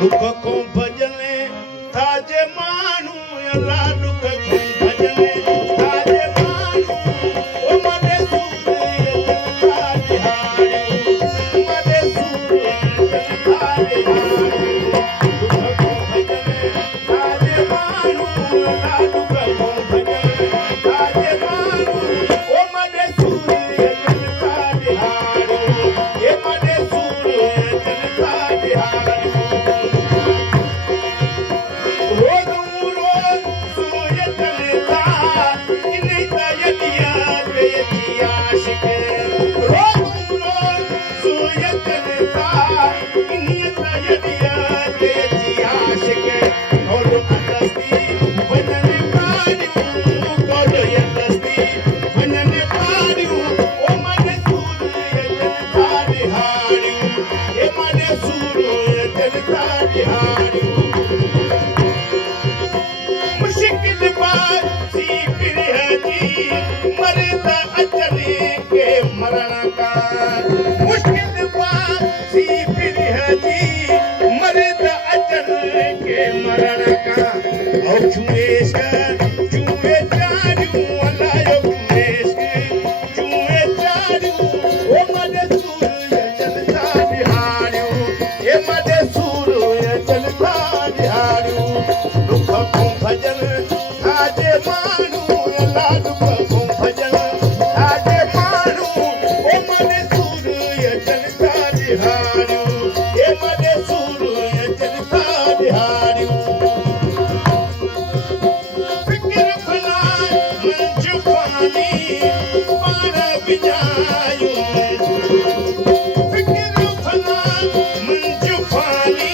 दुख को भजने ताजे मानू अल्लाह दुख को भजने ताजे मानू ओ मदे सूरे जनता दिहाड़ो मदे सूरे जनता दिहाड़ो दुख को भजने ताजे मानू अल्लाह दुख को भजने ताजे मानू ओ मदे सूरे जनता दिहाड़ो ए मदे सूरे जनता दिहाड़ो मुश्किल सी फिर है जी मर्द अजल के मरण का और चुएश चुए चारू अल्लाह चुएश चुए चारू ओ मदे सूर्य चलता बिहारियो ए मदे सूर्य चलता बिहारियो दुख को भजन आजे मानू अल्लाह दुख को भजन आजे मानू ओ मदे सूर्य चलता बिहारियो ए मदे सूर्य चलता बिहारियो फिक्र फला मंजू पानी पार बिजायो फिक्र फला मंजू पानी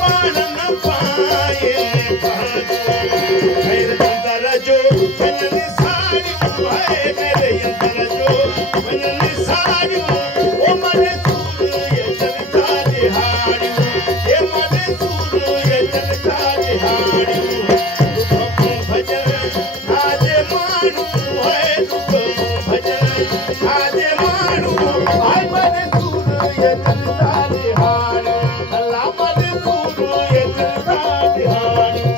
पार न पाए मेरे अंदर जो भजन साड़ियों है मेरे अंदर जो भजन साड़ियों ओ मदे सूर्य चलता दिहाड़ियों ए मदे सूर्य चलता दिहाड़ियों दुख को भजन आजे मानू है दुख को भजन आजे मानू आय मदे सूर्य चलता दिहाड़ियों अल्लाह मदे सूर्य चलता दिहाड़ियों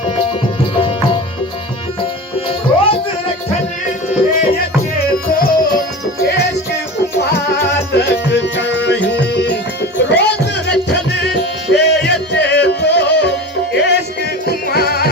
रोज रखने ये तो इश्क उमादत चाहूं रोज रखने ये तो इश्क उमादत